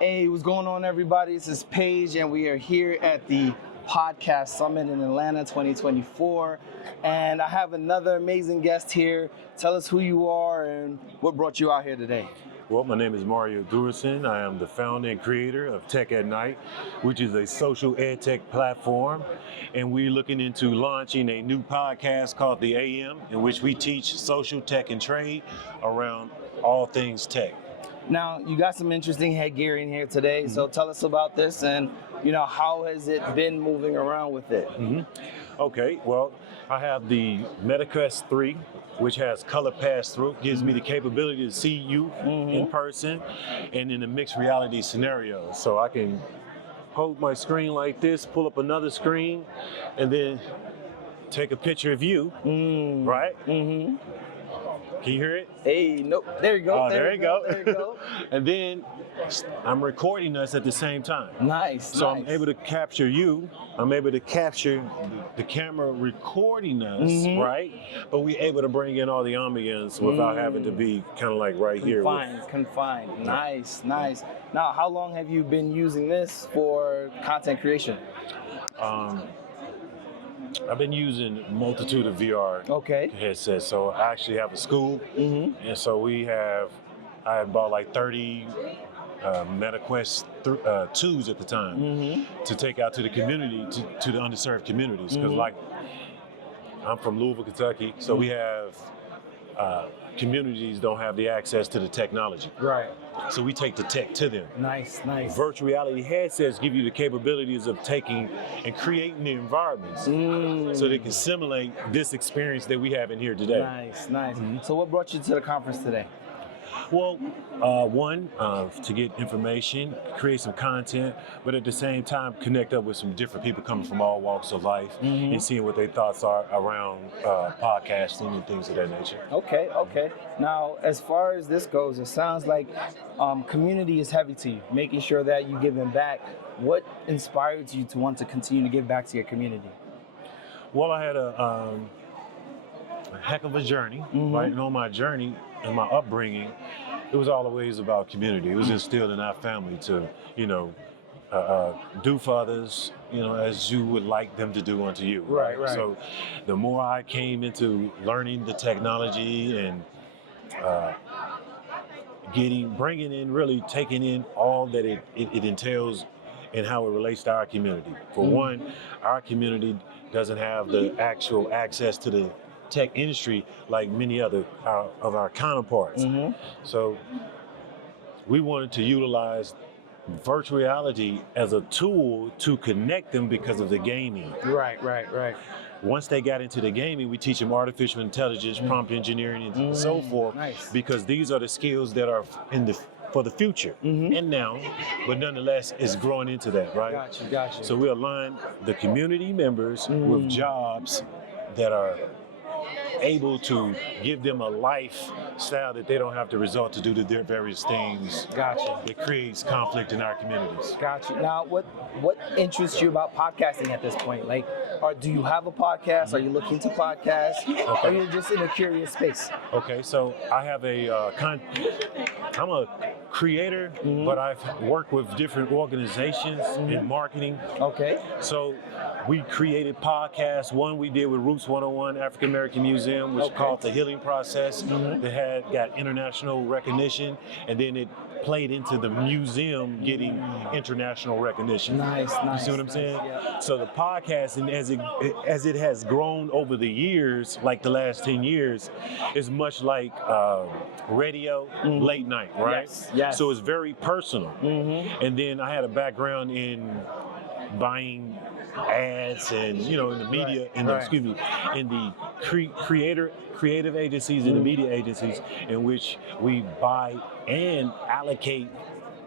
Hey, what's going on, everybody? This is Paige, and we are here at the Podcast Summit in Atlanta 2024. And I have another amazing guest here. Tell us who you are and what brought you out here today. Well, my name is Mario Durson. I am the founder and creator of Tech at Night, which is a social ed tech platform. And we're looking into launching a new podcast called The AM, in which we teach social tech and trade around all things tech. Now, you got some interesting headgear in here today, so tell us about this and, how has it been moving around with it? Okay, well, I have the Metacast 3, which has color pass-through, gives me the capability to see you in person and in a mixed reality scenario. So I can hold my screen like this, pull up another screen, and then take a picture of you, right? Can you hear it? Hey, nope. There you go. Oh, there you go. There you go. And then I'm recording us at the same time. Nice. So I'm able to capture you. I'm able to capture the camera recording us, right? But we're able to bring in all the ambience without having to be kind of like right here. Confined. Nice. Now, how long have you been using this for content creation? I've been using a multitude of VR headsets. So I actually have a school, and so I had bought like 30 Metaquest 2s at the time to take out to the community, to the underserved communities. Because like, I'm from Louisville, Kentucky, so we have communities don't have the access to the technology. Right. So we take the tech to them. Nice. Virtual reality headsets give you the capabilities of taking and creating the environments so they can simulate this experience that we have in here today. Nice. So what brought you to the conference today? Well, one, to get information, create some content, but at the same time, connect up with some different people coming from all walks of life and seeing what their thoughts are around podcasting and things of that nature. Okay. Now, as far as this goes, it sounds like community is heavy to you, making sure that you're giving back. What inspired you to want to continue to give back to your community? Well, I had a heck of a journey, right? And on my journey and my upbringing, it was always about community. It was instilled in our family to, do for others, as you would like them to do unto you. Right. So the more I came into learning the technology and bringing in, really taking in all that it entails and how it relates to our community. For one, our community doesn't have the actual access to the tech industry like many other of our counterparts. So we wanted to utilize virtual reality as a tool to connect them because of the gaming. Right. Once they got into the gaming, we teach them artificial intelligence, prompt engineering, and so forth, because these are the skills that are for the future and now, but nonetheless, it's growing into that, right? Gotcha. So we align the community members with jobs that are able to give them a lifestyle that they don't have to resort to do their various things. Gotcha. That creates conflict in our communities. Gotcha. Now, what interests you about podcasting at this point? Like, do you have a podcast? Are you looking to podcast? Or are you just in a curious space? Okay, so I have I'm a creator, but I've worked with different organizations in marketing. Okay. So we created podcasts. One we did with Roots 101 African American Museum, which is called The Healing Process. That got international recognition, and then it played into the museum getting international recognition. Nice. You see what I'm saying? Yeah. So the podcasting, as it has grown over the years, like the last 10 years, is much like radio, late night, right? Yes. So it's very personal. And then I had a background in buying ads and in the media, in the creative agencies and the media agencies, in which we buy and allocate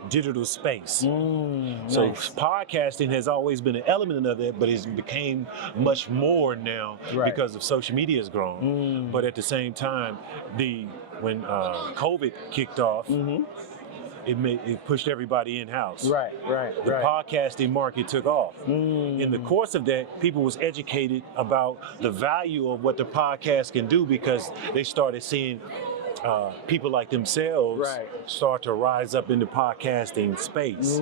digital space. So podcasting has always been an element of that, but it's became much more now because of social media has grown. But at the same time, when COVID kicked off, it pushed everybody in-house. Right. The podcasting market took off. In the course of that, people was educated about the value of what the podcast can do, because they started seeing people like themselves Right. start to rise up in the podcasting space.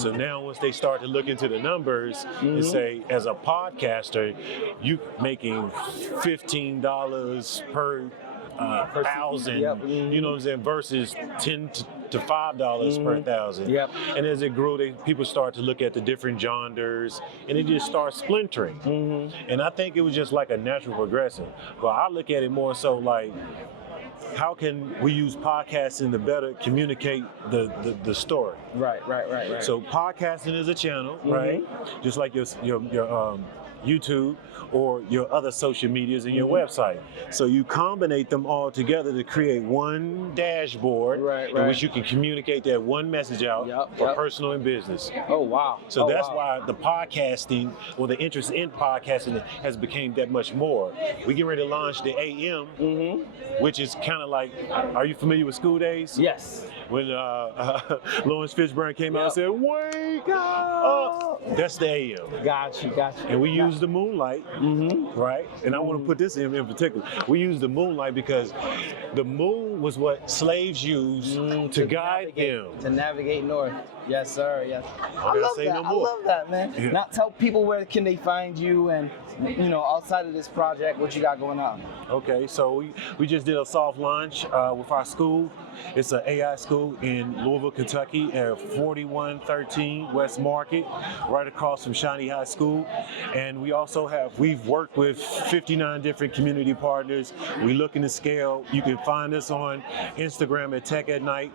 So now once they start to look into the numbers and say, as a podcaster, you making $15 per thousand, you know what I'm saying, versus $10 to $5 per thousand. Yep. And as it grew, people start to look at the different genres, and it just starts splintering. And I think it was just like a natural progression. But I look at it more so like, how can we use podcasting to better communicate the story? Right. So podcasting is a channel, right? Just like your YouTube or your other social medias and your website. So you combine them all together to create one dashboard in which you can communicate that one message out for personal and business. Oh, wow. So that's why the podcasting, or the interest in podcasting, has become that much more. We get ready to launch the AM, which is kind of like, are you familiar with School Days? Yes. When Lawrence Fishburne came out and said, "Wake up!" That's the AM. Got you. And we use the moonlight, right? And I want to put this in particular. We use the moonlight because the moon was what slaves used to guide them. To navigate north. Yes, sir. Yes. I love that. No I love that, man. Yeah. Now tell people where can they find you, and outside of this project, what you got going on. Okay, so we just did a soft launch with our school. It's an AI school in Louisville, Kentucky at 4113 West Market, right across from Shawnee High School. And we've worked with 59 different community partners. We're looking to scale. You can find us on Instagram at Tech at Night.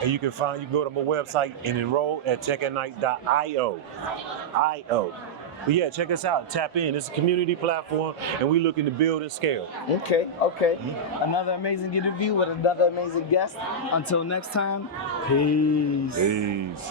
And you can go to my website and enroll at techatnight.io. But yeah, check us out. Tap in. It's a community platform, and we're looking to build and scale. Okay. Another amazing interview with another amazing guest. Until next time, peace.